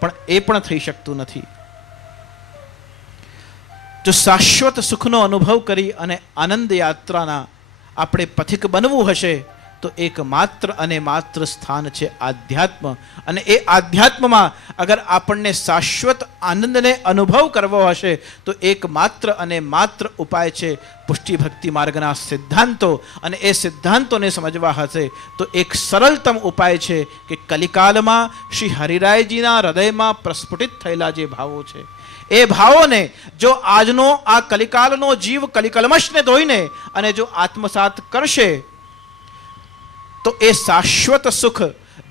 પણ એ પણ થઈ શકતું નથી. જો શાશ્વત સુખનો અનુભવ કરી અને આનંદ યાત્રાના આપણે પથિક બનવું હશે તો એક માત્ર અને માત્ર સ્થાન છે આધ્યાત્મ. અને એ આધ્યાત્મમાં અગર આપણને શાશ્વત આનંદને અનુભવ કરવો હશે તો એક માત્ર અને માત્ર ઉપાય છે પુષ્ટિ ભક્તિ માર્ગના સિદ્ધાંતો. અને એ સિદ્ધાંતોને સમજવા હશે તો એક સરળતમ ઉપાય છે કે કલિકાલમાં શ્રી હરિરાયજીના હૃદયમાં પ્રસ્ફુટિત થયેલા જે ભાવો છે એ ભાવોને જો આજનો આ કલિકાલનો જીવ કલિકલ્મશને ધોઈને અને જો આત્મસાત કરશે તો એ શાશ્વત સુખ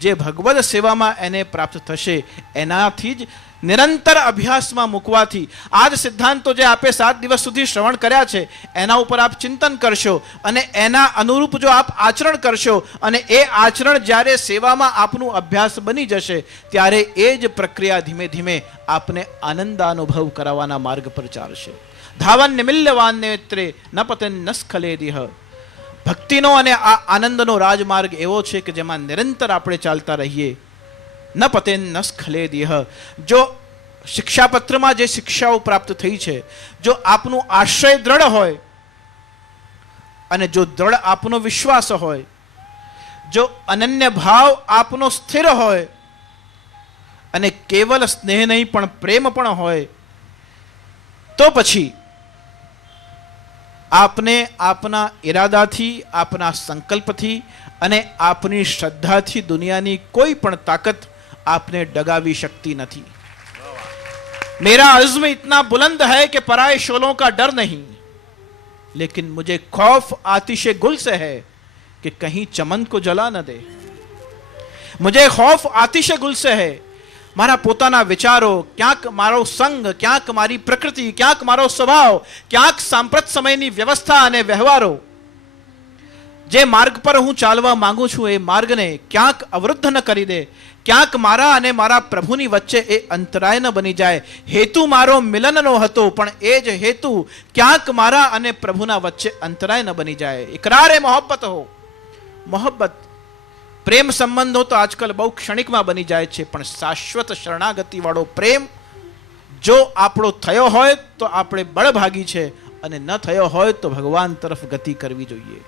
જે ભગવદ સેવામાં એને પ્રાપ્ત થશે. એનાથી જ નિરંતર અભ્યાસમાં મૂકવાથી આ જ સિદ્ધાંતો જે આપે 7 દિવસ સુધી શ્રવણ કર્યા છે એના ઉપર આપ ચિંતન કરશો અને એના અનુરૂપ જો આપ આચરણ કરશો અને એ આચરણ જ્યારે સેવામાં આપનું અભ્યાસ બની જશે ત્યારે એ જ પ્રક્રિયા ધીમે ધીમે આપને આનંદાનુભવ કરાવવાના માર્ગ પર ચાલશે. ધાવન નિમિલ્યવાન નેત્રે ન પતન ન સ્ખલેદિહ. ભક્તિનો અને આ આનંદનો રાજમાર્ગ એવો છે કે જેમાં નિરંતર આપણે ચાલતા રહીએ. ન પતેન ન સ્ખલેદિહ. જો શિક્ષાપત્રમાં જે શિક્ષાઓ પ્રાપ્ત થઈ છે જો આપનું આશ્રય દ્રઢ હોય અને જો દ્રઢ આપનો વિશ્વાસ હોય, જો અનન્ય ભાવ આપનો સ્થિર હોય અને કેવલ સ્નેહ નહીં પણ પ્રેમ પણ હોય તો પછી આપને આપના ઈરાદાથી, આપના સંકલ્પથી અને આપની શ્રદ્ધાથી દુનિયાની કોઈ પણ તાકાત आपने डगावी शक्ति नहीं. मेरा अज़्म इतना बुलंद है कि पराए शोलों का डर नहीं, लेकिन मुझे खौफ आतिशे गुल से है कि कहीं चमन को जला न दे. मुझे खौफ आतिशे गुल से है. मारा पोताना विचारो, क्यांक मारो संग, क्यांक मारी प्रकृति, क्यांक मारो स्वभाव, क्यांक सांप्रत समयनी व्यवस्था अने व्यवहारो जे मार्ग पर हूँ चालवा मांगू छूं ए मार्गने क्यांक अवरुद्ध न करी दे. क्यांक मारा अने मारा प्रभुनी वच्चे ए अंतराय न बनी जाए. हेतु मारो मिलननो हतो पण ए ज हेतु क्यांक मारा अने प्रभुना वच्चे अंतराय न बनी जाए. इकरारे मोहब्बत हो. मोहब्बत प्रेम संबंध हो तो आजकल बहु क्षणिक में बनी जाए छे, पण शाश्वत शरणागति वाळो प्रेम जो आपणो थयो होय तो आपणे बळभागी छे अने न थयो होय तो भगवान तरफ गति करवी जोईए.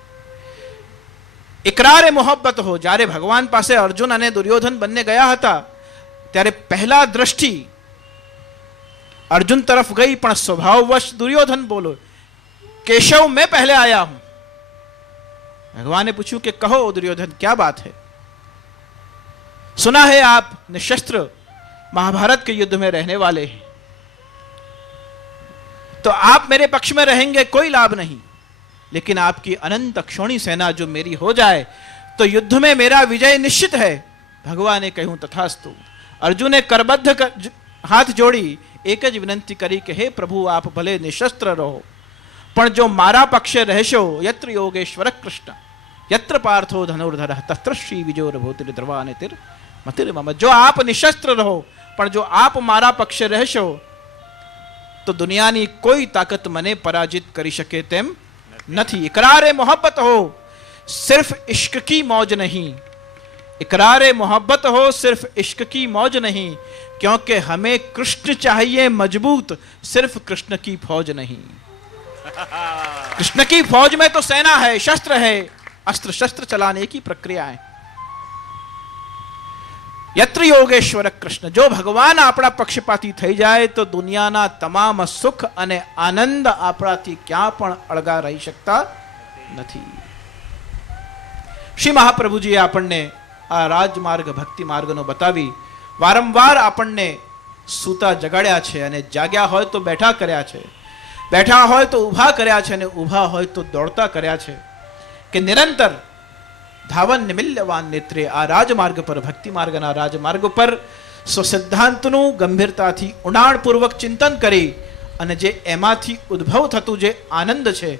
इकरारे मोहब्बत हो. जारे भगवान पासे अर्जुन अने दुर्योधन बन्ने गया हता त्यारे पहला दृष्टि अर्जुन तरफ गई, पण स्वभाववश दुर्योधन बोलो केशव मैं पहले आया हूं. भगवान ने पूछा कि कहो दुर्योधन क्या बात है. सुना है आप निशस्त्र महाभारत के युद्ध में रहने वाले हैं, तो आप मेरे पक्ष में रहेंगे कोई लाभ नहीं, लेकिन आपकी अनंत अक्षोणी सेना जो मेरी हो जाए तो युद्ध में मेरा विजय निश्चित है. भगवान ने कहूं तथास्तु. अर्जुन ने करबद्ध हाथ जोड़ी एक ज विनंती करी कि हे प्रभु आप भले निशस्त्र रहो पण जो मारा पक्षे रहशो यत्र योगेश्वर कृष्ण यत्र पार्थो धनुर्धर तत्र श्री विजोर भूतिर ध्रुवानितिर मतिर मम. जो आप निशस्त्र रहो पण जो आप मारा पक्षे रहशो तो दुनियानी कोई ताकत मने पराजित करी शके तेम नहीं. इकरारे मोहब्बत हो, सिर्फ इश्क की मौज नहीं. इकरारे मोहब्बत हो, सिर्फ इश्क की मौज नहीं, क्योंकि हमें कृष्ण चाहिए मजबूत, सिर्फ कृष्ण की फौज नहीं. कृष्ण की फौज में तो सेना है, शस्त्र है, अस्त्र शस्त्र चलाने की प्रक्रिया है. यत्र योगेश्वर कृष्ण. जो भगवान आपड़ा पक्षपाती थई जाए तो दुनियाना तमाम सुख अने आनंद आपणाथी क्या पण अळगा रही शकता नथी. श्री महाप्रभुजी आपणने आ राजमार्ग भक्ति मार्गनो बतावी वारंवार आपणने सूता जगाड्या छे अने जाग्या होय तो बैठा कर्या छे, बैठा होय तो ऊभा कर्या छे अने ऊभा होय तो दौड़ता कर्या छे कि निरंतर धावन निमिल्यवान नेत्रे आ राजमार्ग पर भक्ति मार्गना राजमार्ग पर स्वसिद्धांतनु गंभीरताथी उडाणपूर्वक चिंतन करी अने जे एमाथी उद्भव थतुं जे आनंद छे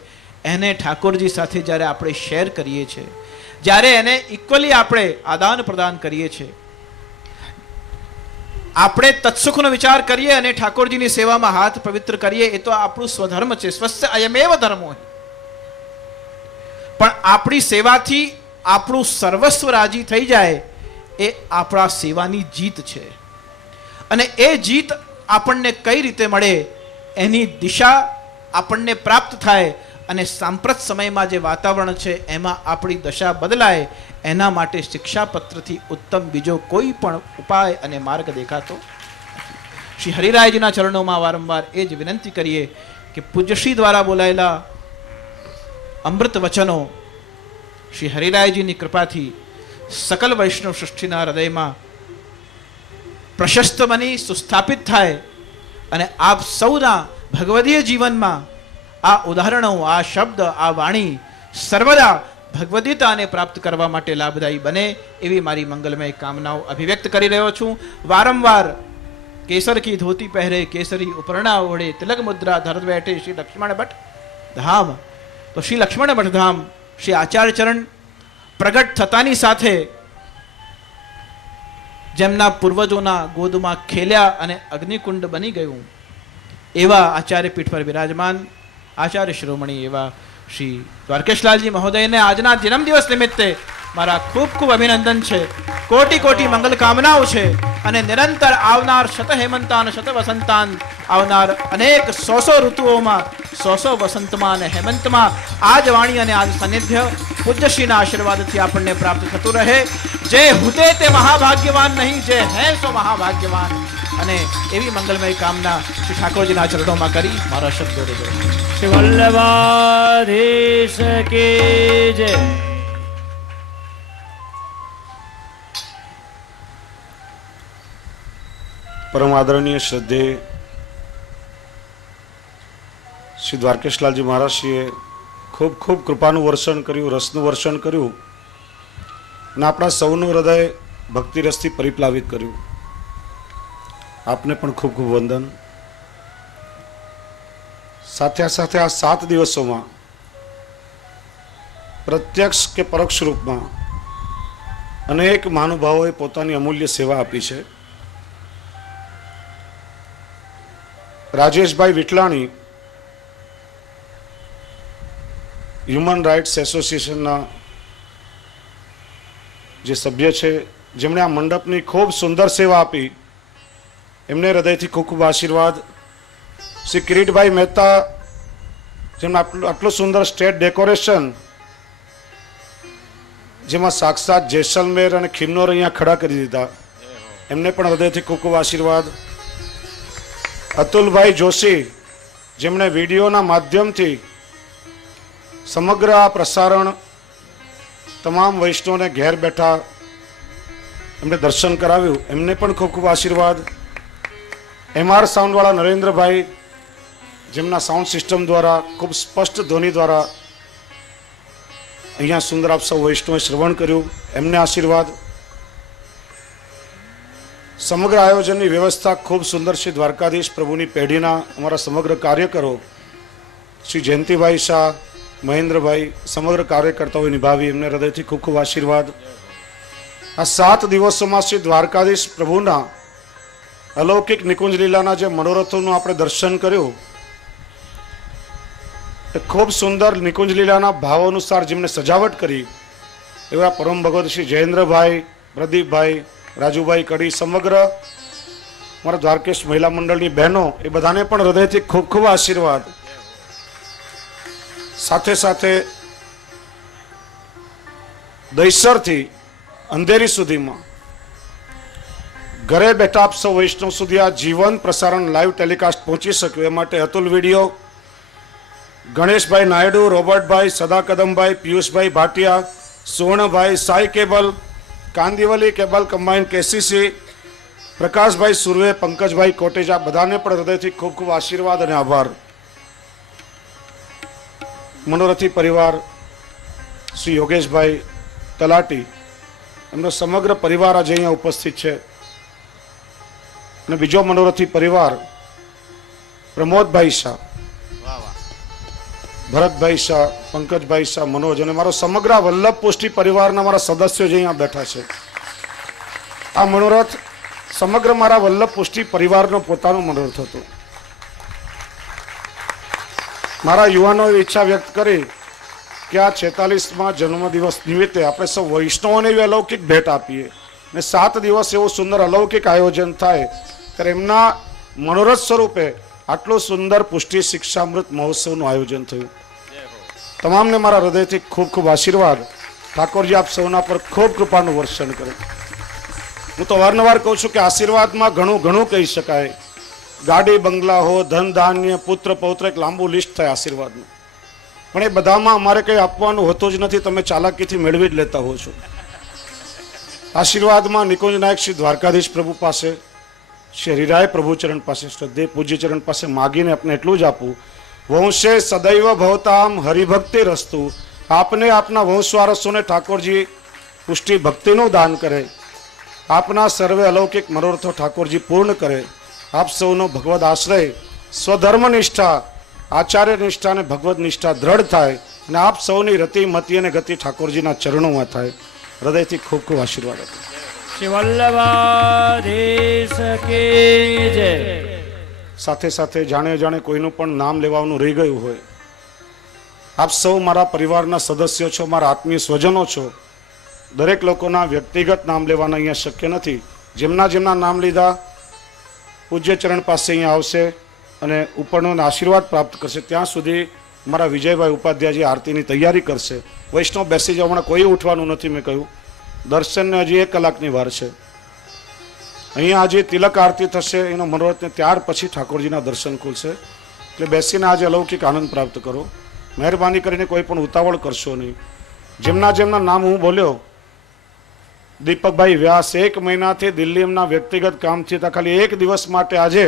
एने ठाकुरजी साथे ज्यारे आपणे शेर करीए छे, ज्यारे एने इक्वली आपणे आदान प्रदान करीए छे, आपणे तत्सुखनो विचार करीए अने ठाकुरजीनी सेवामां हाथ पवित्र करीए ए तो आपणुं स्वधर्म छे. स्वस्य अयमेव धर्मो. पण आपणी सेवाथी આપણું સર્વસ્વ રાજી થઈ જાય એ આપણા સેવાની જીત છે. અને એ જીત આપણને કઈ રીતે મળે, એની દિશા આપણને પ્રાપ્ત થાય અને સાંપ્રત સમયમાં જે વાતાવરણ છે એમાં આપણી દશા બદલાય, એના માટે શિક્ષાપત્રથી ઉત્તમ બીજો કોઈ પણ ઉપાય અને માર્ગ દેખાતો. શ્રી હરિરાયજીના ચરણોમાં વારંવાર એ જ વિનંતી કરીએ કે પૂજ્યશ્રી દ્વારા બોલાયેલા અમૃત વચનો શ્રી હરિરાયજીની કૃપાથી સકલ વૈષ્ણવ સૃષ્ટિના હૃદયમાં પ્રશસ્ત બની સુસ્થાપિત થાય અને આપ સૌના ભગવદીય જીવનમાં આ ઉદાહરણો, આ શબ્દ, આ વાણી સર્વદા ભગવદીયતાને પ્રાપ્ત કરવા માટે લાભદાયી બને એવી મારી મંગલમય કામનાઓ અભિવ્યક્ત કરી રહ્યો છું. વારંવાર કેસર કી ધોતી પહેરે, કેસરી ઉપરણા ઓઢે, તિલક મુદ્રા ધર બેઠે શ્રી લક્ષ્મણ ભટ્ટ ધામ. તો શ્રી લક્ષ્મણ ભટ્ટ ધામ શ્રી આચાર્ય ચરણ પ્રગટ થતાની સાથે જેમના પૂર્વજોના ગોદમાં ખેલ્યા અને અગ્નિકુંડ બની ગયું એવા આચાર્ય પીઠ પર વિરાજમાન આચાર્ય શિરોમણી એવા શ્રી દ્વારકેશલાલજી મહોદયને આજના જન્મદિવસ નિમિત્તે મારા ખૂબ ખૂબ અભિનંદન છે, કોટી કોટી મંગલ કામનાઓ છે અને નિરંતર આવનાર શત હેમંતાન શત વસંતાન, આવનાર અનેક સો ઋતુઓમાં, સો વસંતમાં અને હેમંતમાં આજ વાણી અને આજ સાનિધ્ય પૂજ્યશ્રીના આશીર્વાદથી આપણને પ્રાપ્ત થતું રહે. જે હુતે તે મહાભાગ્યવાન નહીં, જે હે સો મહાભાગ્યવાન. અને એવી મંગલમય કામના શ્રી ઠાકોરજીના ચરણોમાં કરી મારા શબ્દો રજૂ. શ્રી વલ્લભાધીશ કી જય. પરમ આદરણીય શ્રદ્ધેય શ્રી દ્વારકેશલાલજી મહારાજશ્રીએ ખૂબ ખૂબ કૃપાનું વર્ષન કર્યું, રસનું વર્ષન કર્યું અને આપણા સૌનું હૃદય ભક્તિ રસથી પરિપ્લાવિત કર્યું. આપને પણ ખૂબ ખૂબ વંદન. સાથે સાથે આ 7 દિવસોમાં પ્રત્યક્ષ કે પરોક્ષ રૂપમાં અનેક મહાનુભાવોએ પોતાની અમૂલ્ય સેવા આપી છે. રાજેશભાઈ વિટલાણી હ્યુમન રાઇટ્સ એસોસિએશનના જે સભ્ય છે, જેમણે આ મંડપની ખૂબ સુંદર સેવા આપી, એમને હૃદયથી ખૂબ ખૂબ આશીર્વાદ. શ્રી કિરીટભાઈ મહેતા, જેમણે આટલું સુંદર સ્ટેજ ડેકોરેશન, જેમાં સાક્ષાત જેસલમેર અને ખિન્નોર અહીંયા ખડા કરી દીધા, એમને પણ હૃદયથી ખૂબ ખૂબ આશીર્વાદ. અતુલભાઈ જોશી, જેમણે વિડીયોના માધ્યમથી સમગ્ર આ પ્રસારણ તમામ વૈષ્ણવને ઘેર બેઠા એમને દર્શન કરાવ્યું, એમને પણ ખૂબ ખૂબ આશીર્વાદ. MR સાઉન્ડવાળા નરેન્દ્રભાઈ, જેમના સાઉન્ડ સિસ્ટમ દ્વારા ખૂબ સ્પષ્ટ ધ્વનિ દ્વારા અહીંયા સુંદર આપ સૌ વૈષ્ણવે શ્રવણ કર્યું, એમને આશીર્વાદ. સમગ્ર આયોજનની વ્યવસ્થા ખૂબ સુંદર છે. દ્વારકાધીશ પ્રભુની પેઢીના અમારા સમગ્ર કાર્યકરો શ્રી જયંતિભાઈ શાહ, મહેન્દ્રભાઈ, સમગ્ર કાર્યકર્તાઓએ નિભાવી, એમને હૃદયથી ખૂબ ખૂબ આશીર્વાદ. આ 7 દિવસોમાં શ્રી દ્વારકાધીશ પ્રભુના અલૌકિક નિકુંજ લીલાના જે મનોરથોનું આપણે દર્શન કર્યું, એ ખૂબ સુંદર નિકુંજ લીલાના ભાવ અનુસાર જેમને સજાવટ કરી એવા પરમ ભગવત શ્રી જયેન્દ્રભાઈ, પ્રદીપભાઈ, રાજુભાઈ કડી, સમગ્ર મારા દ્વારકેશ મહિલા મંડળની બહેનો, એ બધાને પણ હૃદયથી ખૂબ ખૂબ આશીર્વાદ. સાથે સાથે દહીસરથી અંધેરી સુધીમાં ઘરે બેઠા આપ સૌ વૈષ્ણવ સુધી આ જીવન પ્રસારણ લાઈવ ટેલિકાસ્ટ પહોંચી શક્યું, એ માટે Atul video, Ganeshbhai Naidu, Robertbhai, Sadakadambhai, Piyushbhai Bhatia, Suvarnbhai, Sai cable, Kandivali cable combine, KCC, Prakashbhai Surve, Pankajbhai Koteja, બધાને પણ હૃદયથી ખૂબ ખૂબ આશીર્વાદ અને આભાર. મનોરથી પરિવાર શ્રી યોગેશભાઈ તલાટી, એમનો સમગ્ર પરિવાર આજે અહીંયા ઉપસ્થિત છે. અને બીજો મનોરથી પરિવાર પ્રમોદભાઈ શાહ, ભરતભાઈ શાહ, પંકજભાઈ શાહ, મનોજ અને મારો સમગ્ર વલ્લભ પુષ્ટિ પરિવારના મારા સદસ્યો જે અહીંયા બેઠા છે. આ મનોરથ સમગ્ર મારા વલ્લભ પુષ્ટિ પરિવારનો પોતાનો મનોરથ હતો. મારા યુવાનોએ ઈચ્છા વ્યક્ત કરી કે આ 46મા જન્મદિવસ નિમિત્તે આપણે સૌ વૈષ્ણવોને એવી અલૌકિક ભેટ આપીએ ને 7 દિવસ એવું સુંદર અલૌકિક આયોજન થાય, ત્યારે એમના મનોરથ સ્વરૂપે આટલું સુંદર પુષ્ટિ શિક્ષામૃત મહોત્સવનું આયોજન થયું. તમામને મારા હૃદયથી ખૂબ ખૂબ આશીર્વાદ. ઠાકોરજી આપ સૌના પર ખૂબ કૃપાનું વર્ષન કરે. હું તો વારંવાર કહું છું કે આશીર્વાદમાં ઘણું ઘણું કહી શકાય. ગાડી બંગલા હો, ધન ધાન્ય, પુત્ર પૌત્ર, એક લાંબુ લિસ્ટ થાય આશીર્વાદનું. પણ એ બધામાં અમારે કંઈ આપવાનું હોતું જ નથી. તમે ચાલાકીથી મેળવી જ લેતા હો છો. આશીર્વાદમાં નિકુંજ નાયક શ્રી દ્વારકાધીશ પ્રભુ પાસે, શ્રી હરિરાય પ્રભુચરણ પાસે, શ્રદ્ધેય પૂજ્યચરણ પાસે માગીને આપણે એટલું જ આપવું, વંશે સદૈવ ભવતામ હરિભક્તિ રસ્તુ. આપને આપના વંશ વારસોને ઠાકોરજી પુષ્ટિ ભક્તિનું દાન કરે. આપના સર્વે અલૌકિક મનોરથો ઠાકોરજી પૂર્ણ કરે. આપ સૌનો ભગવદ આશ્રય, સ્વધર્મ નિષ્ઠા, આચાર્ય નિષ્ઠા અને ભગવદ નિષ્ઠા દ્રઢ થાય અને આપ સૌની રતિ મતિ અને ગતિ ઠાકોરજીના ચરણોમાં થાય. હૃદયથી ખૂબ ખૂબ આશીર્વાદ આપો. શ્રી વલ્લભાધીશ કી જય. સાથે સાથે જાણે જાણે કોઈનું પણ નામ લેવાનું રહી ગયું હોય, આપ સૌ મારા પરિવારના સદસ્યો છો, મારા આત્મીય સ્વજનો છો. દરેક લોકોના વ્યક્તિગત નામ લેવાના અહીંયા શક્ય નથી. જેમના જેમના નામ લીધા પૂજ્ય ચરણ પાસે અહીંયા આવશે અને ઉપરનો આશીર્વાદ પ્રાપ્ત કરશે. ત્યાં સુધી મારા વિજયભાઈ ઉપાધ્યાયજી આરતીની તૈયારી કરશે. વૈષ્ણવ બેસી જાવ, હમણાં કોઈ ઉઠવાનું નથી. મેં કહ્યું દર્શનને હજી 1 કલાકની વાર છે. અહીંયા આજે તિલક આરતી થશે, એનો મનોરથને ત્યાર પછી ઠાકોરજીના દર્શન ખુલશે. એટલે બેસીને આજે અલૌકિક આનંદ પ્રાપ્ત કરો. મહેરબાની કરીને કોઈ પણ ઉતાવળ કરશો નહીં. જેમના જેમના નામ હું બોલ્યો, દીપકભાઈ વ્યાસ 1 મહિનાથી દિલ્હી એમના વ્યક્તિગત કામથી હતા. ખાલી 1 દિવસ માટે આજે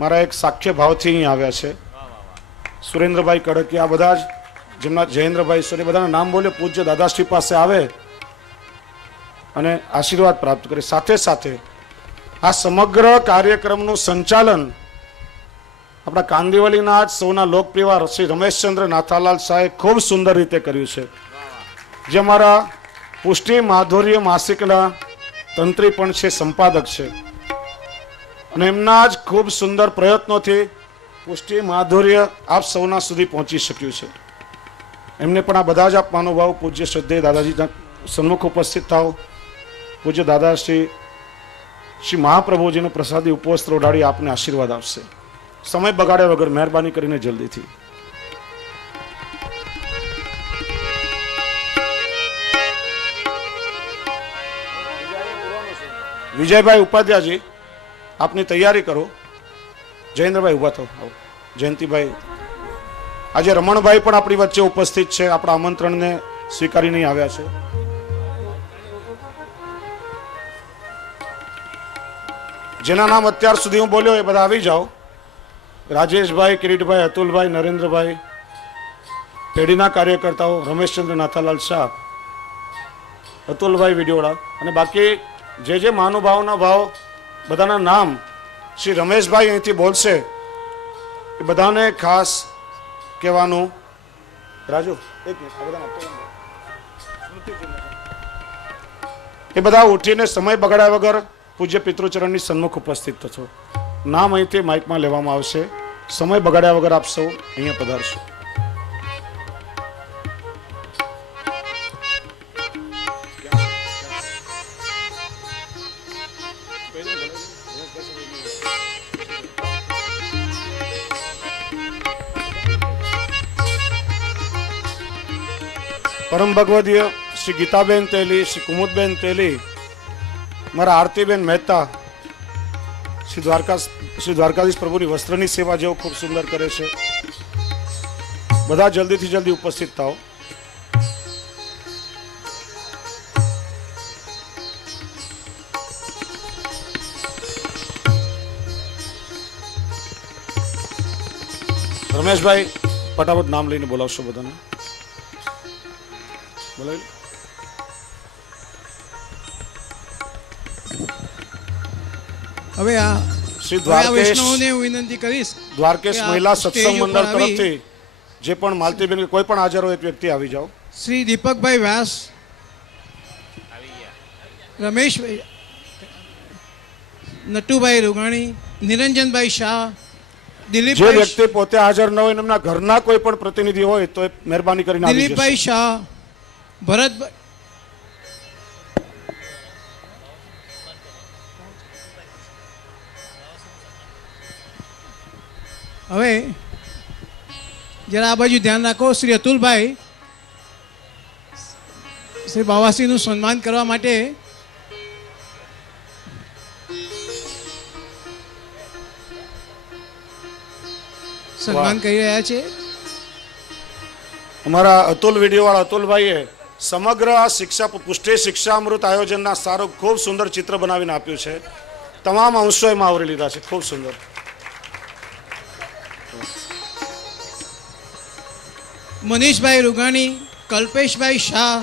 મારા એક સાખ્ય ભાવથી અહીં આવ્યા છે. સુરેન્દ્રભાઈ કડકિયા, બધા જ જેમના જયેન્દ્રભાઈ સોની, બધાના નામ બોલ્યો. પૂજ્ય દાદાશ્રી પાસે આવે અને આશીર્વાદ પ્રાપ્ત કરે. સાથે સાથે આ સમગ્ર કાર્યક્રમનું સંચાલન આપણા કાંદિવલીના જ સૌના લોકપ્રિય શ્રી રમેશચંદ્ર નાથાલાલ શાહે ખૂબ સુંદર રીતે કર્યું છે. જે અમારા પુષ્ટિ માધુર્ય માસિકના તંત્રી પણ છે, સંપાદક છે. અને એમના જ ખૂબ સુંદર પ્રયત્નોથી પુષ્ટિ માધુર્ય આપ સૌના સુધી પહોંચી શક્યું છે. એમને પણ આ બધા જ આપ મહાનુભાવ પૂજ્ય શ્રદ્ધેય દાદાજીના સન્મુખ ઉપસ્થિત થાઓ. પૂજ્ય દાદા શ્રી મહાપ્રભુજીનો પ્રસાદી ઉપવસ્ત્ર ઓઢાડી આપને આશીર્વાદ આપશે. સમય બગાડ્યા વગર મહેરબાની કરીને જલ્દીથી. વિજયભાઈ ઉપાધ્યાયજી આપની તૈયારી કરો. જયેન્દ્રભાઈ ઉભા થાઓ. જયંતિભાઈ, આજે રમણભાઈ પણ આપણી વચ્ચે ઉપસ્થિત છે. આપણા આમંત્રણને સ્વીકારી નહીં આવ્યા છે. જેના નામ અત્યાર સુધી હું બોલ્યો એ બધા આવી જાઓ. રાજેશભાઈ, કિરીટભાઈ, અતુલભાઈ, નરેન્દ્રભાઈ, પેઢીના કાર્યકર્તાઓ, રમેશચંદ્ર નાથાલાલ શાહ, અતુલભાઈ વિડિયોડા, અને બાકી જે જે મહાનુભાવના ભાવ બધાના નામ શ્રી રમેશભાઈ અહીંથી બોલશે એ બધાને ખાસ કહેવાનું. રાજુ એક મિનિટ, એ બધા ઉઠીને સમય બગાડ્યા વગર પૂજ્ય પિતૃચરણની સન્મુખ ઉપસ્થિત થશો. નામ અહીંથી માઇકમાં લેવામાં આવશે. સમય બગાડ્યા વગર આપ સૌ અહીંયા પધારશો. પરમ ભગવદીય શ્રી ગીતાબેન તેલી, શ્રી કુમુદબેન તેલી, મારા આરતીબેન મહેતા શ્રી દ્વારકાધીશ પ્રભુની વસ્ત્રની સેવા જેવો ખૂબ સુંદર કરે છે. બધા જલ્દીથી જલ્દી ઉપસ્થિત થાઓ. રમેશભાઈ ફટાફટ નામ લઈને બોલાવશો બધાને. બોલાવી. હવે આ શ્રી વૈષ્ણવને હું વિનંતી કરીશ દ્વારકેશ કે આ મહિલા સ્ટેજ સત્સંગ ઉપર મંડળ આવી તરફથી જે પણ માલતીબેન કે કોઈ પણ હાજર હોય એક વ્યક્તિ આવી જાઓ. શ્રી દીપકભાઈ વ્યાસ, રમેશભાઈ, નટુભાઈ રૂગાણી, નિરંજનભાઈ શાહ, જે દિલીપભાઈ વ્યક્તિ પોતે હાજર ન હોય ને એમના ઘરના કોઈ પણ પ્રતિનિધિ હોય તો એ મહેરબાની કરીને આવી જશે. દિલીપભાઈ શાહ, ભરતભાઈ, હવે જરા આ બાજુ ધ્યાન રાખો. શ્રી અતુલભાઈ શ્રી બાવાશ્રીનું સન્માન કરવા માટે સન્માન કરી રહ્યા છે. અમારા અતુલ વિડીયોવાળા અતુલભાઈએ સમગ્ર આ શિક્ષા પુષ્ટિ શિક્ષામૃત આયોજનના સારું ખૂબ સુંદર ચિત્ર બનાવીને આપ્યું છે. તમામ અંશો એમાં આવરી લીધા છે. ખૂબ સુંદર. મનીષભાઈ રૂગાણી, કલ્પેશભાઈ શાહ,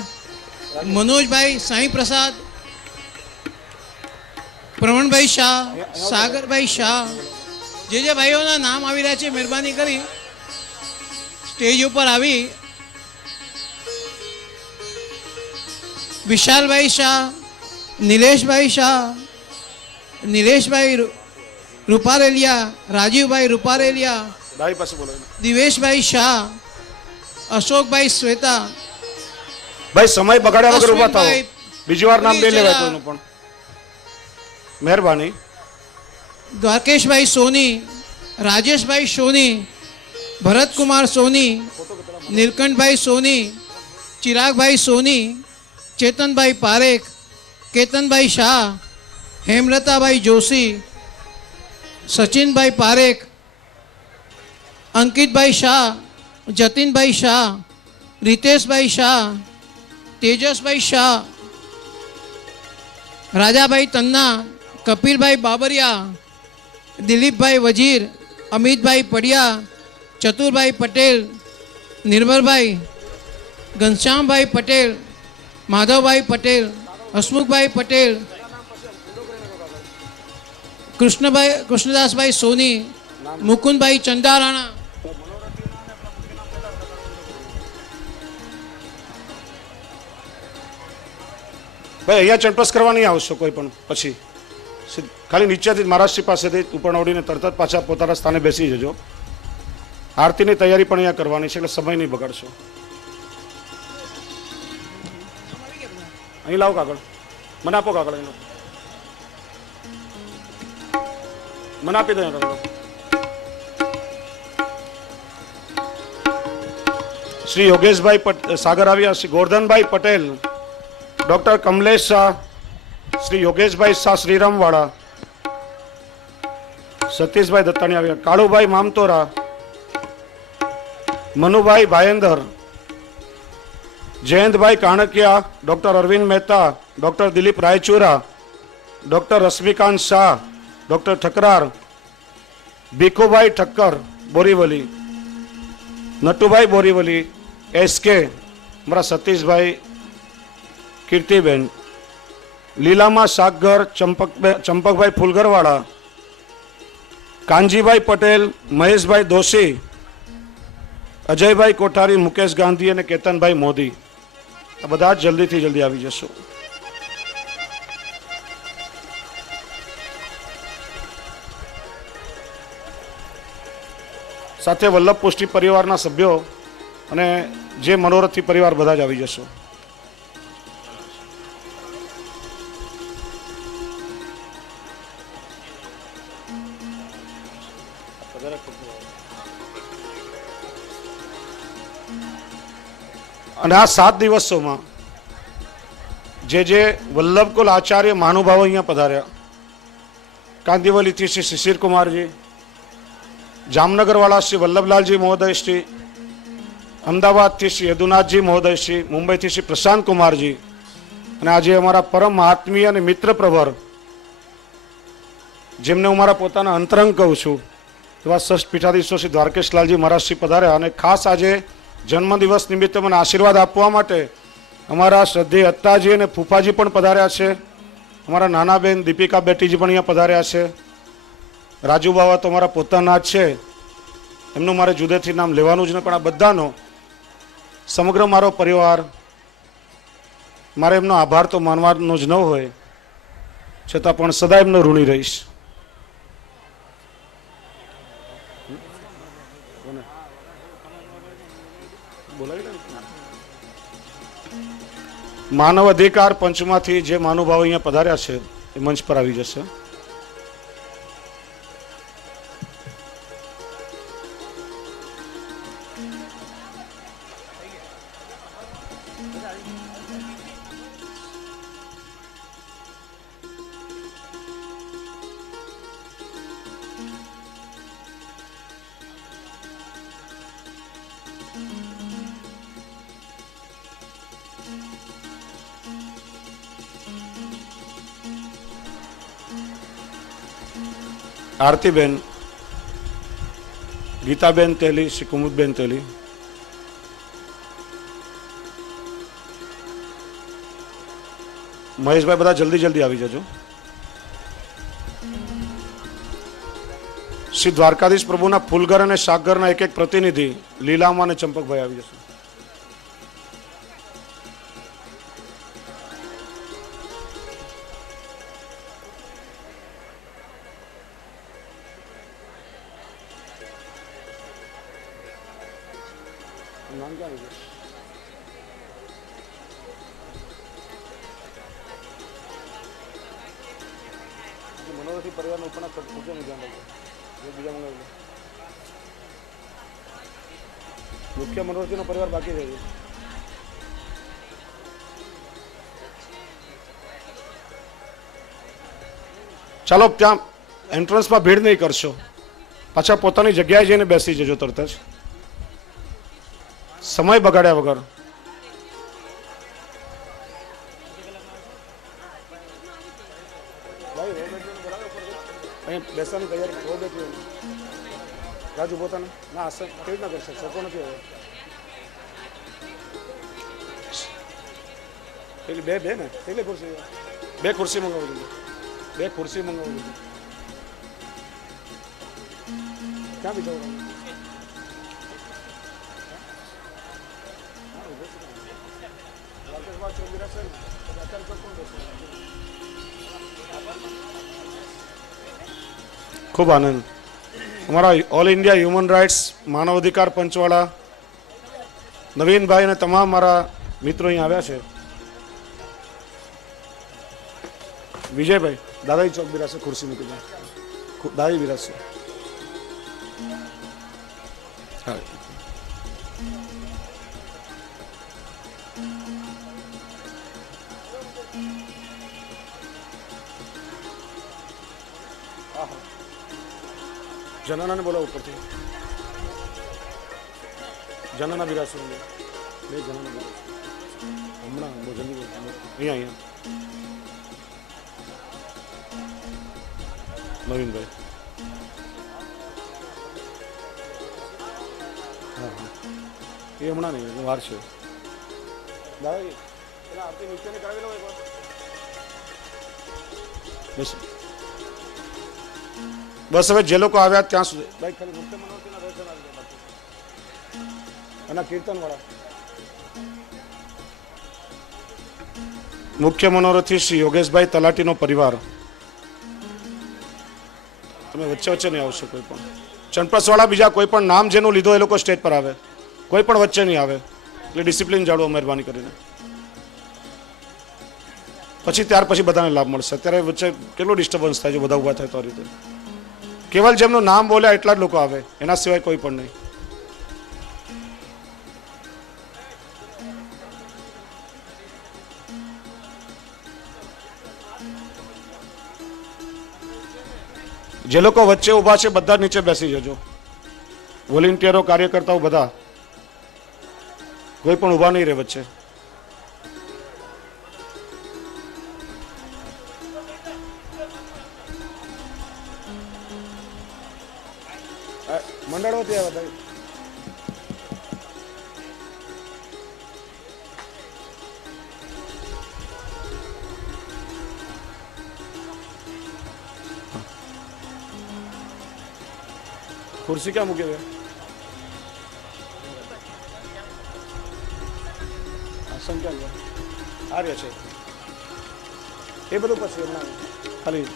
મનોજભાઈ સાંઈ પ્રસાદ, પ્રવણભાઈ શાહ, સાગરભાઈ શાહ, જે ભાઈઓના નામ આવી રહ્યા છે મહેરબાની કરી સ્ટેજ ઉપર આવી. વિશાલભાઈ શાહ, નિલેશભાઈ શાહ, નિલેશભાઈ રૂપારેલિયા, રાજીવભાઈ રૂપારેલિયા, ભાઈ પાસે બોલો. દિવેશભાઈ શાહ, અશોકભાઈ શ્વેતા, ભાઈ સમય બગાડ્યા વગર ઉભા થાઓ. અશ્વિનભાઈ બીજી વાર નામ લઈ લેવાય પુરીચેરા, કોઈનું પણ. મહેરબાની. દ્વારકેશભાઈ સોની, રાજેશભાઈ સોની, ભરતકુમાર સોની, નીલકંઠભાઈ સોની, ચિરાગભાઈ સોની, ચેતનભાઈ પારેખ, કેતનભાઈ શાહ, હેમલતાભાઈ જોશી, સચિનભાઈ પારેખ, અંકિતભાઈ શાહ, જતીનભાઈ શાહ, રીતેશભાઈ શાહ, તેજસભાઈ શાહ, રાજાભાઈ તન્ના, કપિલભાઈ બાબરિયા, દિલીપભાઈ વજીર, અમિતભાઈ પડિયા, ચતુરભાઈ પટેલ, નિર્મલભાઈ, ઘનશ્યામભાઈ પટેલ, માધવભાઈ પટેલ, હસમુખભાઈ પટેલ, કૃષ્ણદાસભાઈ સોની, મુકુંદભાઈ ચંદારાણા, ભાઈ અહીંયા ચંપસ કરવા નહીં આવશો કોઈ પણ. પછી ખાલી નીચેથી જ મહારાજશ્રી પાસેથી ઉપર નવડીને તરત જ પાછા પોતાના સ્થાને બેસી જજો. આરતીની તૈયારી પણ અહીંયા કરવાની છે એટલે સમય નહીં બગાડશો. અહીં લાવો કાગળ. મને આપો કાગળ. અહીં મને આપી દો કાગળ. શ્રી યોગેશભાઈ સાગર આવ્યા. શ્રી ગોરધનભાઈ પટેલ, ડોક્ટર કમલેશ શાહ, શ્રી યોગેશભાઈ શાહ શ્રીરામવાળા, સતીશભાઈ દત્તાણી આવ્યા. Kalubhai Mamtora, Manubhai Bhayandar, Jayantbhai Kankiya, doctor Arvind Mehta, doctor Dilip Raichura, doctor Rashmikant Shah, doctor Thakrar, Bhikhubhai Thakkar Borivali, Natubhai Borivali, SK, અમારા સતીશભાઈ, કીર્તિબેન, લીલામા શાકઘર, ચંપકભાઈ ફુલગરવાળા, કાનજીભાઈ પટેલ, મહેશભાઈ દોશી, અજયભાઈ કોઠારી, મુકેશ ગાંધી અને કેતનભાઈ મોદી. આ બધા જ જલ્દીથી જલ્દી આવી જશો. સાથે વલ્લભ પુષ્ટિ પરિવારના સભ્યો અને જે મનોરથથી પરિવાર બધા જ આવી જશો. અને આ 7 દિવસોમાં જે વલ્લભકુલ આચાર્ય મહાનુભાવો અહીંયા પધાર્યા, કાંદિવલીથી શ્રી શિશિરકુમારજી, જામનગરવાળા શ્રી વલ્લભલાલજી મહોદયશ્રી, અમદાવાદથી શ્રી યદુનાથજી મહોદયશ્રી, મુંબઈથી શ્રી પ્રશાંત કુમારજી, અને આજે અમારા પરમ આત્મીય અને મિત્ર પ્રવર, જેમને હું મારા પોતાના અંતરંગ કહું છું, એવા ષષ્ઠ પીઠાધીશો શ્રી દ્વારકેશલાલજી મહારાજશ્રી પધાર્યા. અને ખાસ આજે જન્મદિવસ નિમિત્તે મને આશીર્વાદ આપવા માટે અમારા શ્રદ્ધેય અત્તાજી અને ફૂફાજી પણ પધાર્યા છે. અમારા નાના બેન દીપિકા બેટીજી પણ અહીંયા પધાર્યા છે. રાજુ બાવા તો મારા પોતાના જ છે, એમનું મારે જુદેથી નામ લેવાનું જ નહીં, પણ આ બધાનો સમગ્ર મારો પરિવાર, મારે એમનો આભાર તો માનવાનો જ ન હોય, છતાં પણ સદા એમનો ઋણી રહીશ. માનવ અધિકાર પંચમાંથી જે મહાનુભાવો અહીંયા પધાર્યા છે એ મંચ પર આવી જશે. આરતીબેન, ગીતાબેન તેલી, શ્રી કુમુદબેન તેલી, મહેશભાઈ બધા જલ્દી જલ્દી આવી જજો. શ્રી દ્વારકાધીશ પ્રભુના ફૂલઘર અને શાકઘરના એક એક પ્રતિનિધિ લીલામાં અને ચંપકભાઈ આવી જશે. નામ ક્યાં આવી ગયું? મનોરથી પરિવારનો ઉપરના પૂજાનું ધ્યાન રાખજો. બીજા મંગાવી મુખ્ય મનોરથીનો પરિવાર બાકી રહે છે. ચાલો ત્યાં એન્ટ્રન્સમાં ભીડ નહીં કરશો, પાછા પોતાની જગ્યાએ જઈને બેસી જજો તરત જ, સમય બગાડ્યા વગર. અહીં બેસવાની તૈયારી બહુ બેઠી રાજુ પોતાને ના આસન કેવી રીતના કરશે? છોકો નથી હવે. પેલી બે બે ને પેલી ખુરશી, બે ખુરશી મંગાવી દીધી, બે ખુરશી મંગાવી દીધી. ક્યાં બીજા ખૂબ આનંદ. અમારા ઓલ ઇન્ડિયા હ્યુમન રાઇટ્સ માનવ અધિકાર પંચવાળા નવીનભાઈ અને તમામ મારા મિત્રો અહીં આવ્યા છે. વિજયભાઈ દાદાજી ચોક બિરાશે, ખુરશી મૂકી દે, દાદાજી બિરાશે. જનાનાને બોલાવો ઉપરથી. જનાના બિરાશે, બે જનાના બિરાશે. હમણાં બહુ જલ્દી અહીંયા અહીંયા નવીનભાઈ. હા હા એ હમણાં નહીં, વાર છે. દાદાજી એના આરતી નીચેને કરાવી લો એકવાર. બસ બસ હવે જે લોકો આવ્યા ત્યાં સુધી ભાઈ ખાલી મુખ્ય મનોરથીના દર્શન આવી ગયા બાકી એના કીર્તનવાળા. મુખ્ય મનોરથી શ્રી યોગેશભાઈ તલાટીનો પરિવાર. તમે વચ્ચે વચ્ચે નહીં આવશો કોઈ પણ. ચંપસવાળા બીજા કોઈ પણ નામ જેનું લીધો એ લોકો સ્ટેજ પર આવે, કોઈ પણ વચ્ચે નહીં આવે. એટલે ડિસિપ્લિન જાળવો મહેરબાની કરીને. પછી ત્યાર પછી બધાને લાભ મળશે. અત્યારે વચ્ચે કેટલું ડિસ્ટર્બન્સ થાય છે, બધા ઊભા થાય તો આ રીતે. કેવલ જેમનું નામ બોલ્યા એટલા જ લોકો આવે, એના સિવાય કોઈ પણ નહીં. જે લોકો વચ્ચે ઊભા છે બધા નીચે બેસી જજો. વોલેન્ટિયરો, કાર્યકર્તાઓ બધા, કોઈ પણ ઊભા નહીં રહે વચ્ચે. મંડળોથી આવ્યા ભાઈ. ખુરશી ક્યાં મૂકી દે? આસન ક્યાં ગયા? આ રહ્યા છે એ બધું પછી હમણાં ખાલી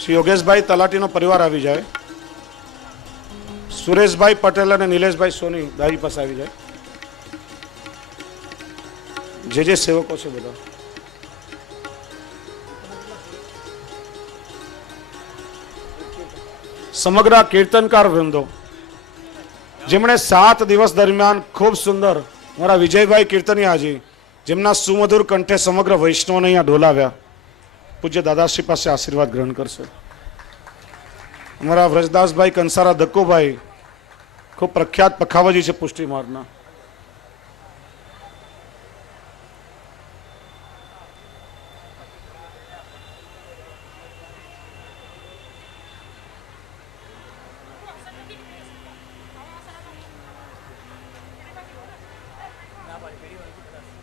શ્રી યોગેશભાઈ તલાટીનો પરિવાર આવી જાય. સુરેશભાઈ પટેલ અને નિલેશભાઈ સોની દારી પાસે આવી જાય. જે સેવકો છે બધા. સમગ્ર કીર્તનકાર વૃંદો જેમણે 7 દિવસ દરમિયાન ખૂબ સુંદર મારા વિજયભાઈ કીર્તનિયાજી જેમના સુમધુર કંઠે સમગ્ર વૈષ્ણવને અહીંયા ડોલાવ્યા. પૂજ્ય દાદાશ્રી પાસે આશીર્વાદ ગ્રહણ કરશે. અમારા વ્રજદાસભાઈ કંસારા દક્કુભાઈ ખૂબ પ્રખ્યાત પખાવજી છે પુષ્ટિ માર્ગના.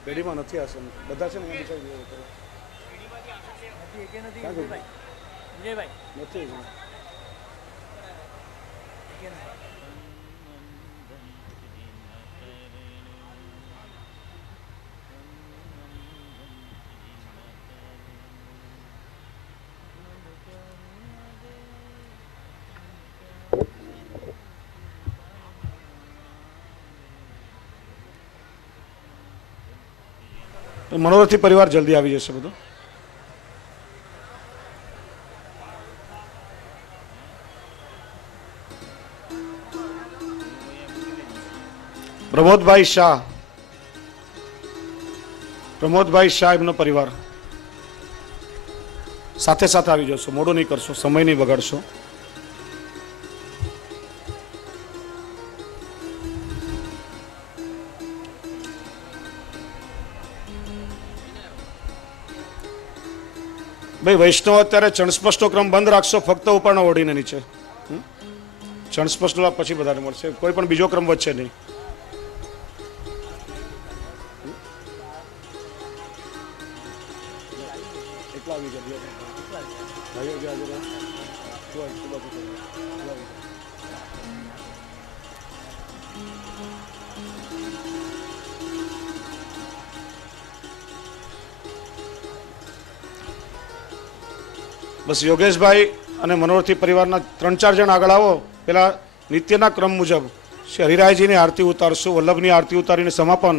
પેઢીમાં નથી આસન બધા છે ને અહીંયા નથી. મનોરથી પરિવાર જલ્દી આવી જશે બધું. પ્રમોદભાઈ શાહ, પ્રમોદભાઈ શાહ એમનો પરિવાર સાથે સાથે આવી જશો, મોડું નહીં કરશો, સમય નહીં બગાડશો. ભાઈ વૈષ્ણવ અત્યારે ચણસ્પષ્ટનો ક્રમ બંધ રાખશો, ફક્ત ઉપરના ઓઢીને નીચે. ચણસ્પષ્ટનો પછી બધાને મળશે, કોઈ પણ બીજો ક્રમ વચ્ચે નહીં. બસ યોગેશભાઈ અને મનોરથી પરિવારના 3-4 જણ આગળ આવો. પેલા નિત્યના ક્રમ મુજબ શ્રી હરિરાયજીની આરતી ઉતારશું, વલ્લભની આરતી ઉતારીને સમાપન,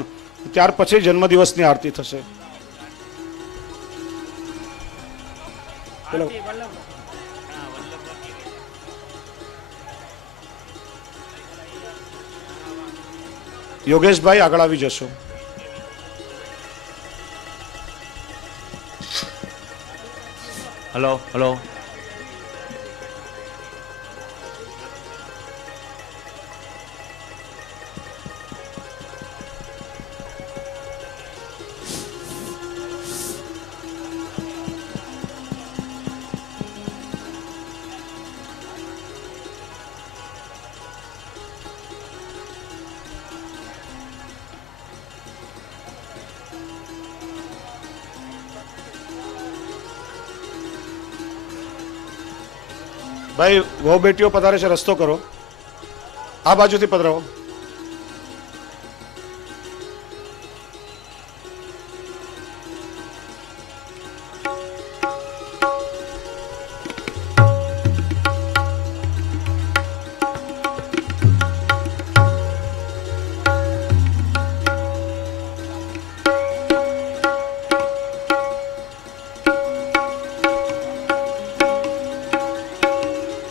ત્યાર પછી જન્મદિવસની આરતી થશે. યોગેશભાઈ આગળ આવી જશો. Hello hello. ભાઈ વહુ બેટીઓ પધારે છે, રસ્તો કરો, આ બાજુથી પધરાવો.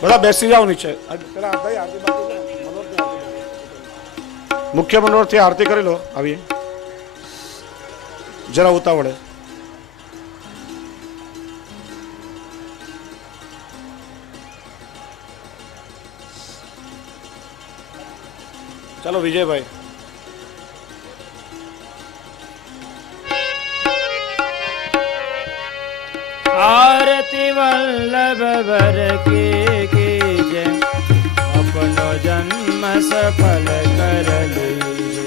બધા બેસી જાઓ નીચે. મુખ્ય મનોરથી આરતી કરી લો. આવીએ જરા ઉતાવળે. ચાલો વિજયભાઈ. आरती वल्लभ वर के कीजे, अपनो जन्म सफल कर लीजे।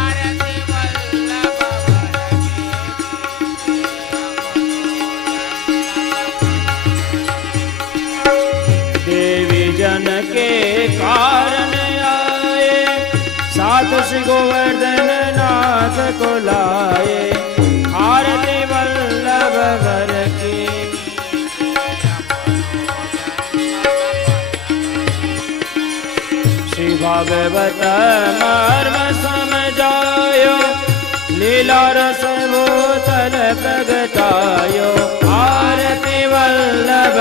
आरती वल्लभ देवी जन के कारण आए, साथ श्री गोवर्धन नाथ को लाए। आरती वल्लभ वर भागवत मर्म समझायो, लीला रस भूतल प्रगटायो। आरती वल्लभ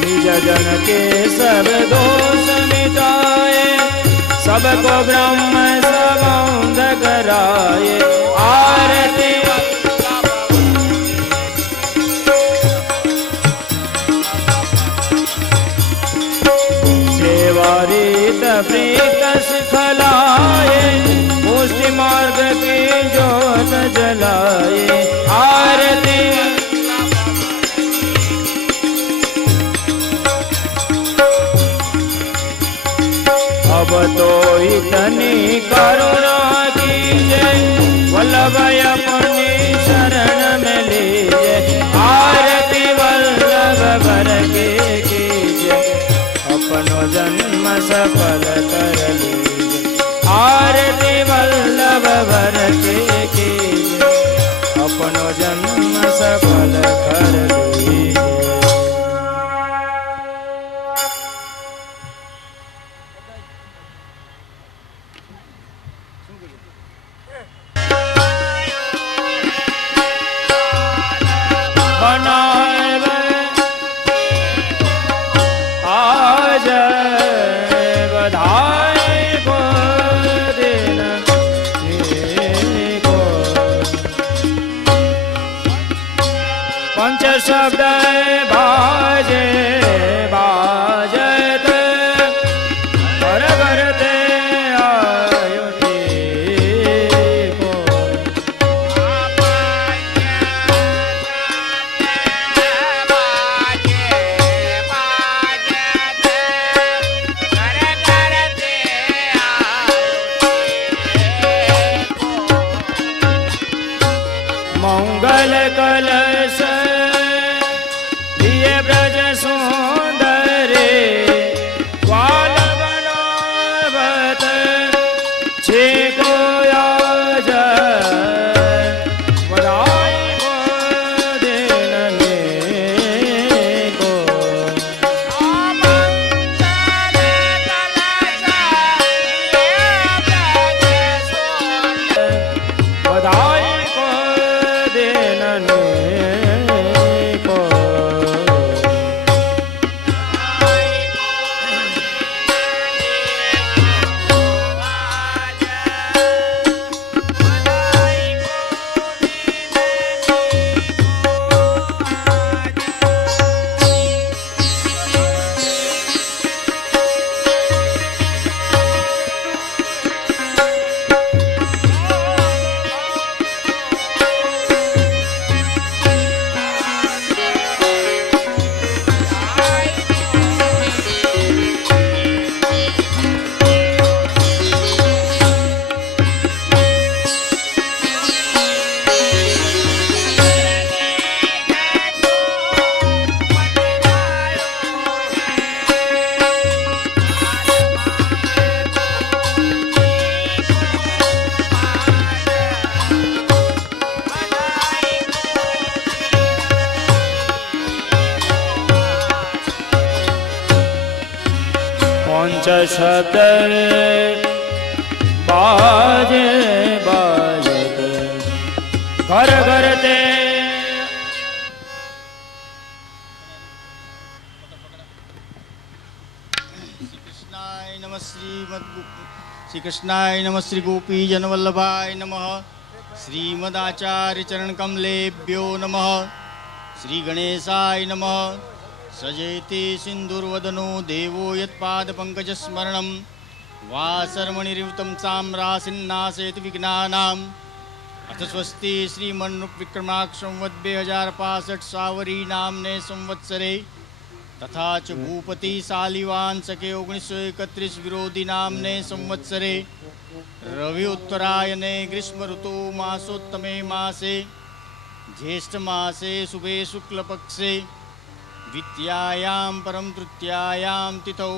निज जन के सब दोष मिटाए, सबको ब्रह्म संबंध कराए। आरती सेवारीत प्रीत सिखलाए, पुष्टि मार्ग की ज्योत जलाए। आरती ભક્તની કરુણા कीजे वल्लभ अपनी शरण में लीजे आरती वल्लभ भर के कीजे अपनो जन्म सफल कर लीजे आरती वल्लभ भर के कीजे अपनो जन्म सफल कर लीजे। पंच शब्द बाजे बाजत घर घर ते आयो को मंगल कलश दिए ब्रज सुंदरे ग्वाल बनावत छे को आज बधाई को देने को बधाई को देने को पंच शब्द बाजे बाजत घर घर ते कृष्णाय नमः श्री कृष्णाय नमः श्री गोपी जनवल्लभाय नमः श्रीमदाचार्य चरण कमलेभ्यो नमः श्री गणेशाय नमः सजेति सिंदुर्वदनो देवो यत्पादपङ्कजस्मरणं वासर्मणिरिवतं साम्रासिन्नाशयति विघ्नानाम् अथ स्वस्ति श्रीमन्नुविक्रमाक्षं वद् 2065 सावरी नामने संवत्सरे तथा च भूपति शालिवांशके 1931 विरोधी नामने संवत्सरे रवि उत्तरायणे ग्रीष्म ऋतु मासोत्तमे मासे ज्येष्ठ मासे शुभे शुक्लपक्षे द्वितीयायां परम तृतीयायां तिथौ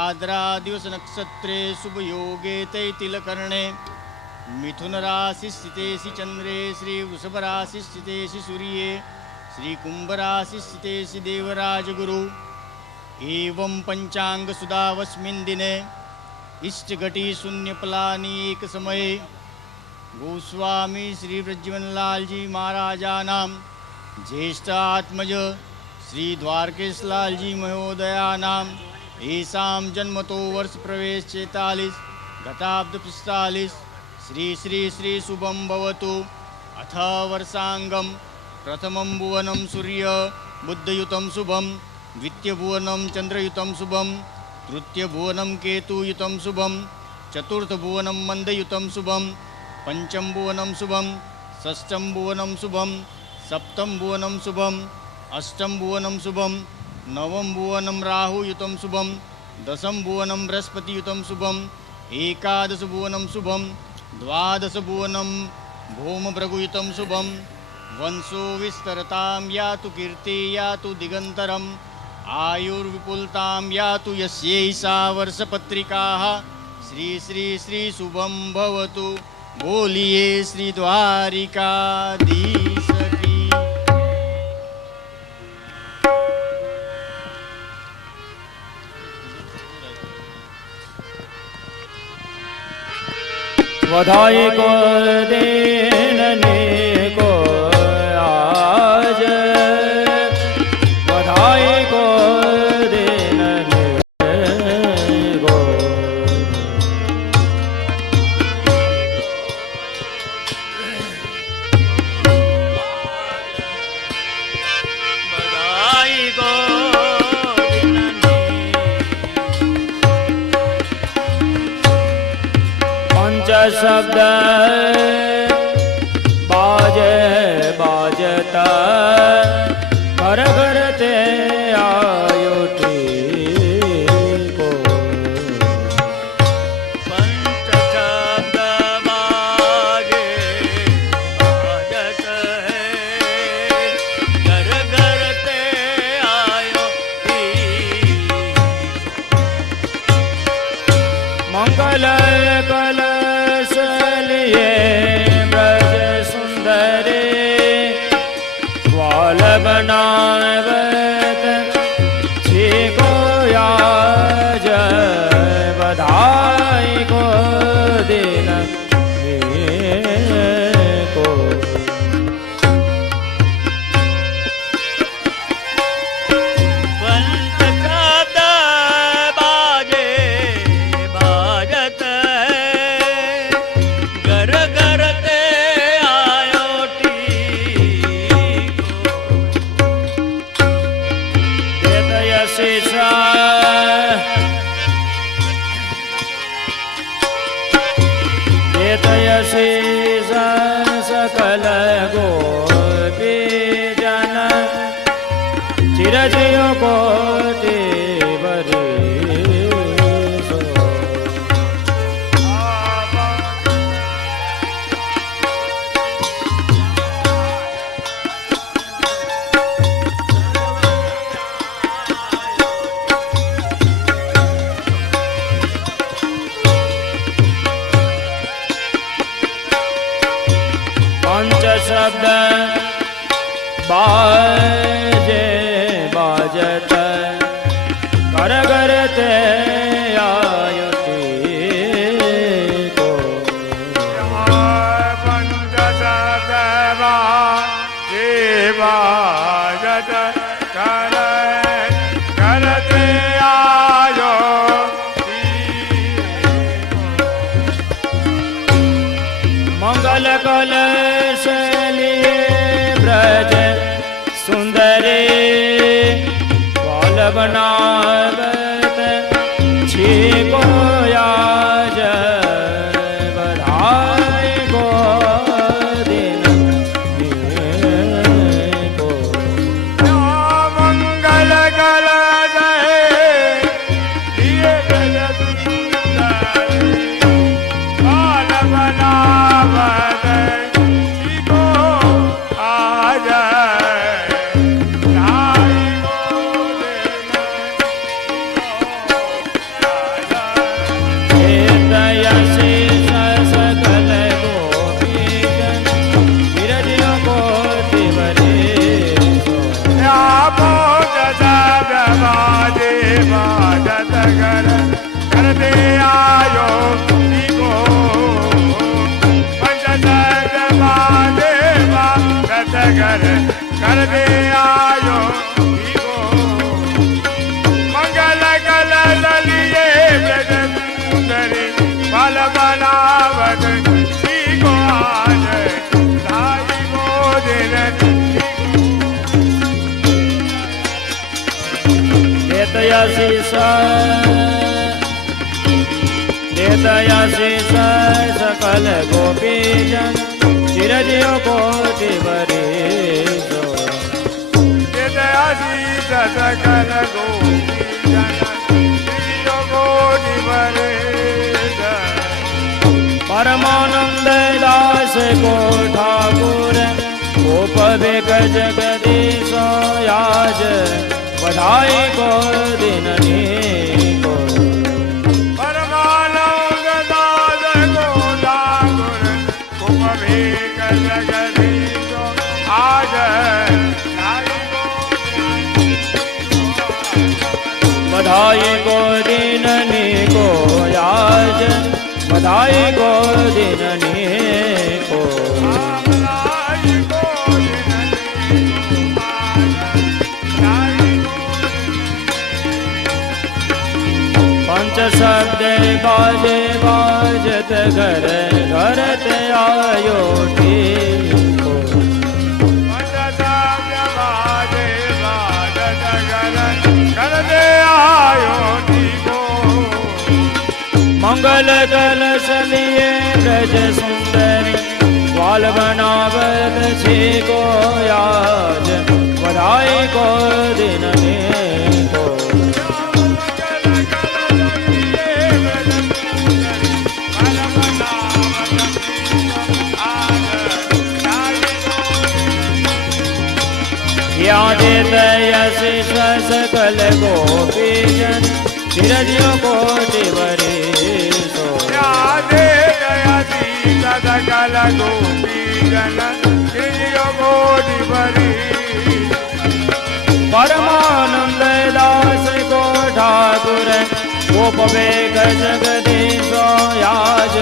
आद्रा दिवस नक्षत्रे शुभ योगे तैतिलकर्णे मिथुन राशि स्थितेषि चंद्रे श्री वृषभ राशि स्थितेषि सूर्ये श्री कुंभ राशि स्थितेषि देवराज गुरु एवं पंचांग सुदावस्मिन् दिने इष्ट घटी शून्य पलानी एक समये गोस्वामी श्री ब्रजमनलाल जी महाराजानां ज्येष्ठात्मज श्री द्वारकेश लाल जी महोदयानां येषां जन्मतो वर्ष प्रवेश 46 गताब्द 45 श्री श्री श्री शुभं भवतु। अथ वर्षांगम प्रथमं भुवनं सूर्य बुद्धयुतं शुभं द्वितीय भुवनं चंद्रयुतं शुभं तृतीय भुवनं केतुयुतं शुभं चतुर्थ भुवनं मंदयुतं शुभं पंचम भुवनं शुभं षष्ठं भुवनं शुभं सप्तम भुवनं शुभम अष्टम भुवनं शुभम नवम भुवनं राहुयुतं शुभम दशम भुवनं बृहस्पतियुतं शुभम एकादश भुवनं शुभम द्वादश भुवनं भौमभृगुयुतं शुभम वंशो विस्तरतां यातु कीर्ति यातु दिगंतरम आयुर्विपुलतां यातु यस्यैषा वर्षपत्रिकाः श्री श्री श्री शुभम भवतु। बोलिए श्री द्वारिकाधीश की। बधाई को देने को आज, बधाई को देने को। बधाई को पंच शब्द बाजे बाजता घर घर ते आयो को। पंच शब्द बाजे बाजत है घर घर ते आयो मंगल कलश लिए ब्रज सुंदरे ग्वाल बनावत छी को याज बधाई को दिन को। पंच शब्द बाजे बाजत है घर घर ते आयो देत यशीषा देत यशीषा सकल गोपी जन चिरजियो कोटि बरिसो। पंच शब्द बाजे बाजत घर घर ते आयो को। पंच शब्द बाजे बाजत कर करते आयो मंगल कलश लिए ब्रज सुंदरे ग्वाल बनावत छी को याज बधाई को दिन को। मंगल कल दिए गल बाल बनावत को आज करते आयो को पंच बाजे बाजत घर करते आयो को मंगल कल लिए ब्रज सुंदरी फल बनावत को आज धाई को दिन देतयाशीष सकल गोपी जन चिरजियो कोटि बरिसो। देतयाशीष सकल गोपी जन चिरजियो दास को ठाकुर गोप बेग जगदीश याज बधाई को दिननी को परमानंद दास को ठाकुर उपवेक जगदीश आज बधाई को दिननी को याज बधाई को दिननी को पंच शब्द बाजे बाजत घर घर ते आयो ठीक हो मंगल कलश लिए ब्रज सुंदरी ग्वाल बनावत छे को याज बधाई को दिननी को यादित यशिष सकल गोपीजन चिरंजीव कोटि वरीसो यादे यशी सकल गोपीजन चिरंजीव कोटि वरीसो परमानंद दास को ठाकुर गोप बेग जगदीश याज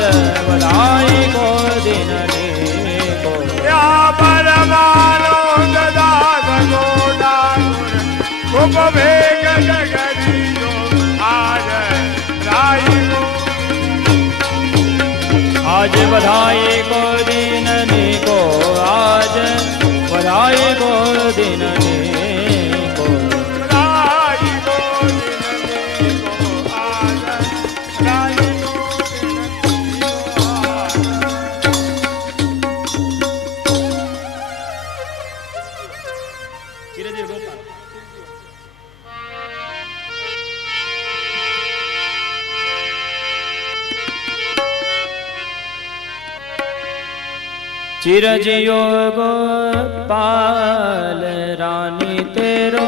बधाई को दिननी को या परमानंद दास को ठाकुर उपवेक जगदीश आज राई को आज बधाई को दिननी को आज बधाई को दिननी को राई को दिननी को आज राई को दिननी को आज चिरजियो गोपाल रानी तेरो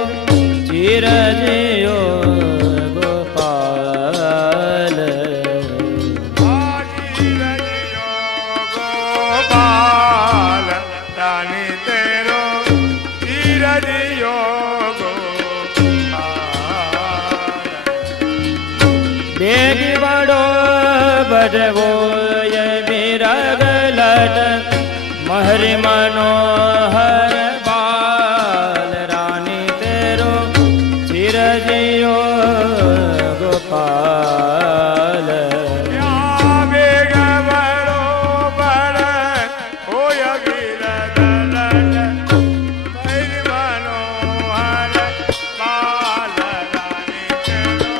चिरजियो गोपाल गोपाल रानी तेरो चिरजियो गोपाल बेगी बड़ो बजवो ये बिरग लट महरि मनोहर बाल रानी तेरो चिरजियो गोपाल या बेग बड़ो बड़ होय गिरद लट बैर मनोहर बाल रानी तेरो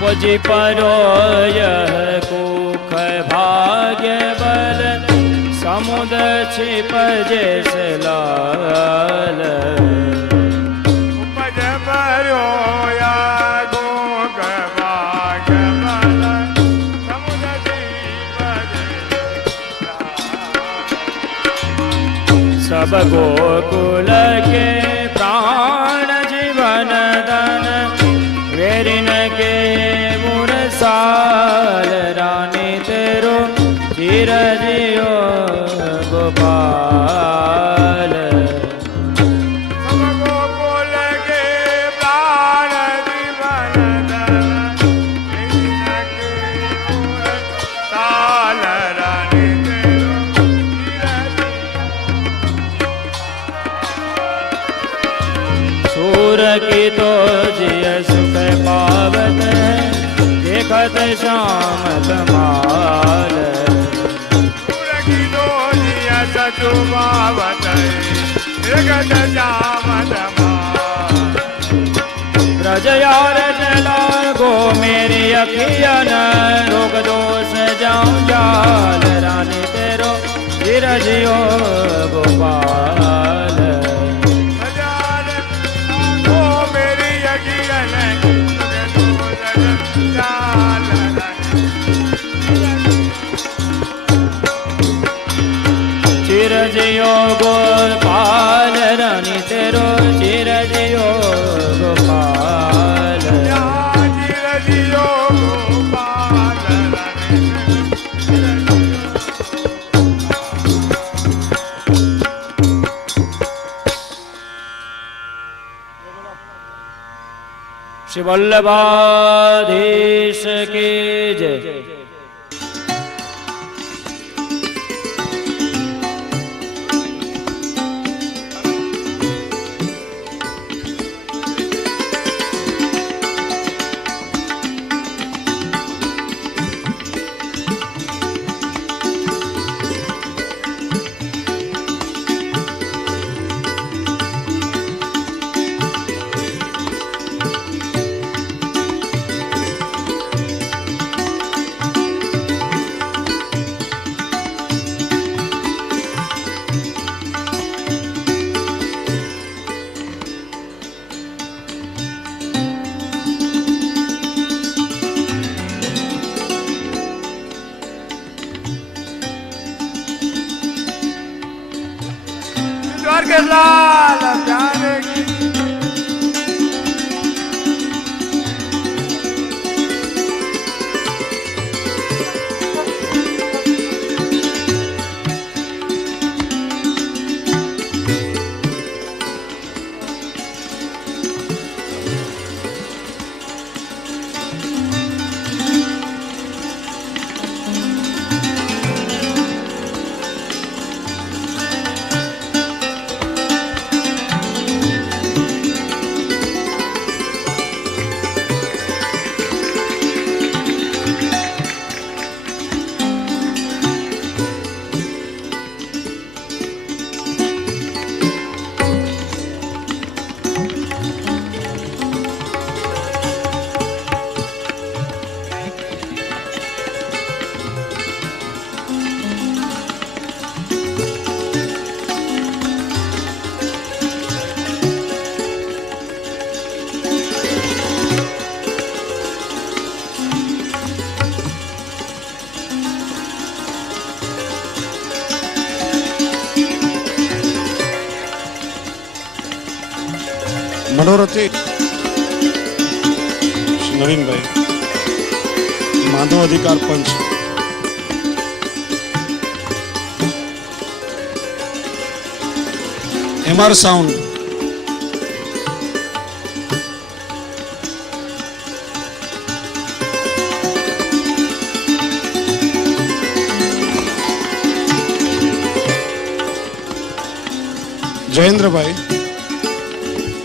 उपजी परो यह कुख भाग्य बल समुद्र छिप जैसे लाल उपज परो या गोग भाग्य बल समुद्र दीपज सब गोकुल के प्राण जीवन धन वेरिन के मुरसाल रानी तेरो चिरजियो गोपाल सब गोकुल के प्राण जीवन धन कृष्ण के ताल रानी तेरो सूर की तो जिय सुख पावत देखत श्याम कमाल की डोलिया सचुमावत जगत जामत ब्रजयार चला गो मेरी अखियन रोग दोष जाऊं जाल रानी तेरो चिरजियो गोपाल हजार ओ मेरी अगियन જીઓ ગોપાલ રાની તેરો ચિર જીઓ ગોપાલ ચિરજીઓ ગોપાલ શ્રી વલ્લભાધીશ કી જય. દ્વારકેશલાલ પ્યારે કી મનોરથી શ્રી નવીનભાઈ માધવ અધિકાર પંચ એમઆર સાઉન્ડ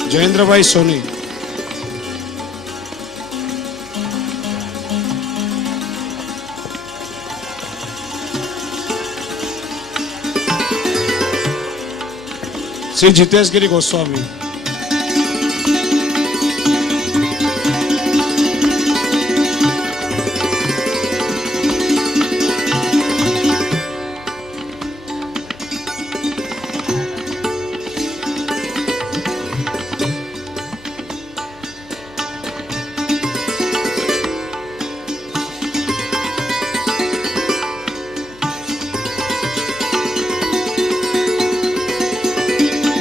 જયેન્દ્રભાઈ સોની શ્રી જીતેશગીરી ગોસ્વામી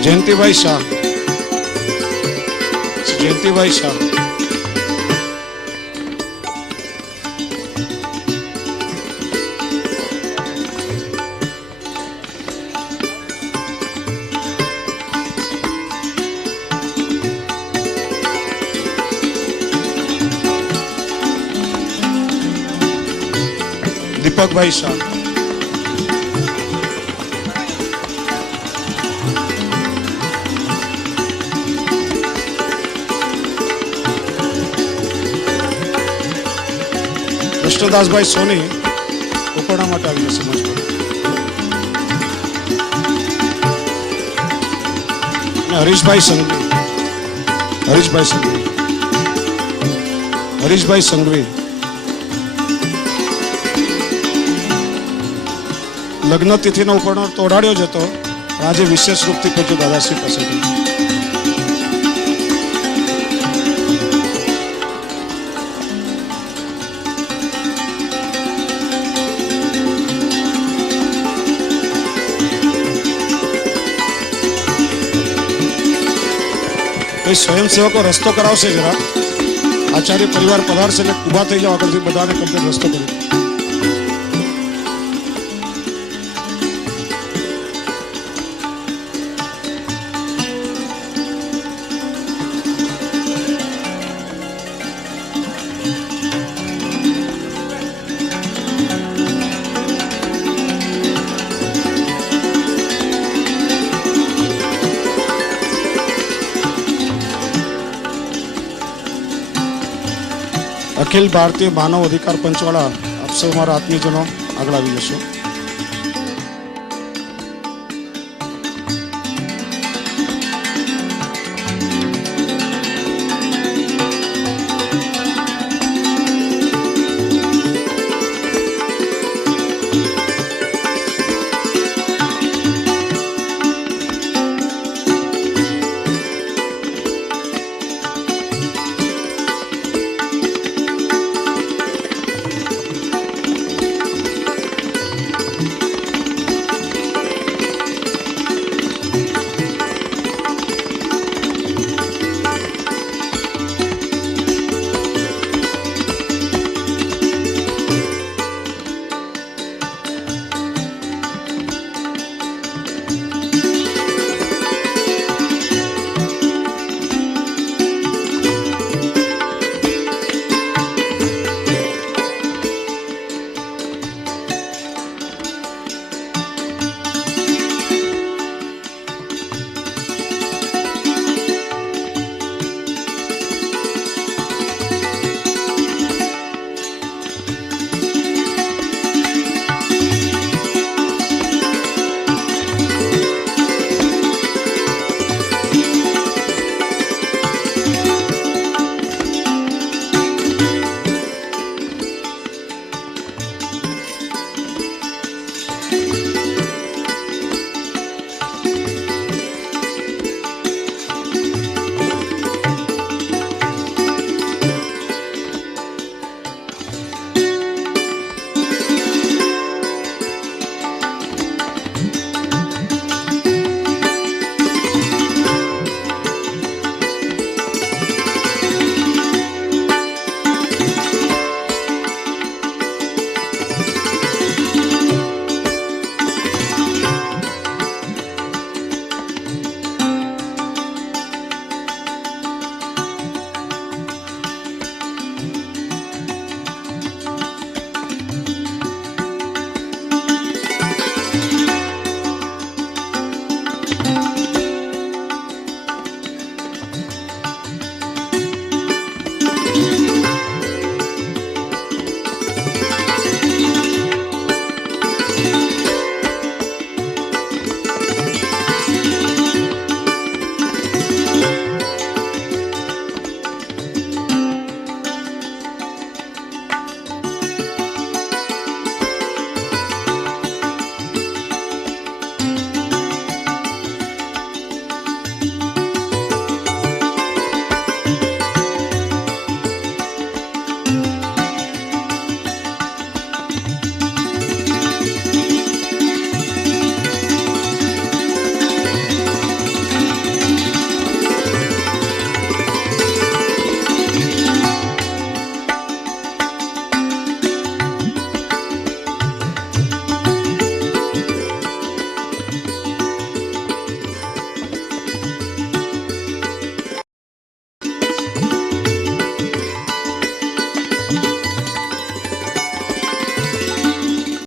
જયંતિભાઈ શાહ જયંતિભાઈ શાહ દીપકભાઈ શાહ કૃષ્ણદાસભાઈ સોની ઉકોડા માટે આવીને સમજ કરો અને હરીશભાઈ સંઘવી લગ્ન તિથિનો ઉપરનો તોડાડ્યો જ હતો આજે વિશેષ રૂપથી પૂજ્ય દાદાશ્રી પાસેથી અમારી સ્વયંસેવકો રસ્તો કરાવશે જરા. આચાર્ય પરિવાર પધારશે એટલે ઊભા થઈ જાવ આગળથી, બધાને કમ્પ્લીટ રસ્તો કરી. અખિલ ભારતીય માનવ અધિકાર પંચવાળા આપ સૌ મારા આત્મીયજનો આગળ આવી જશો.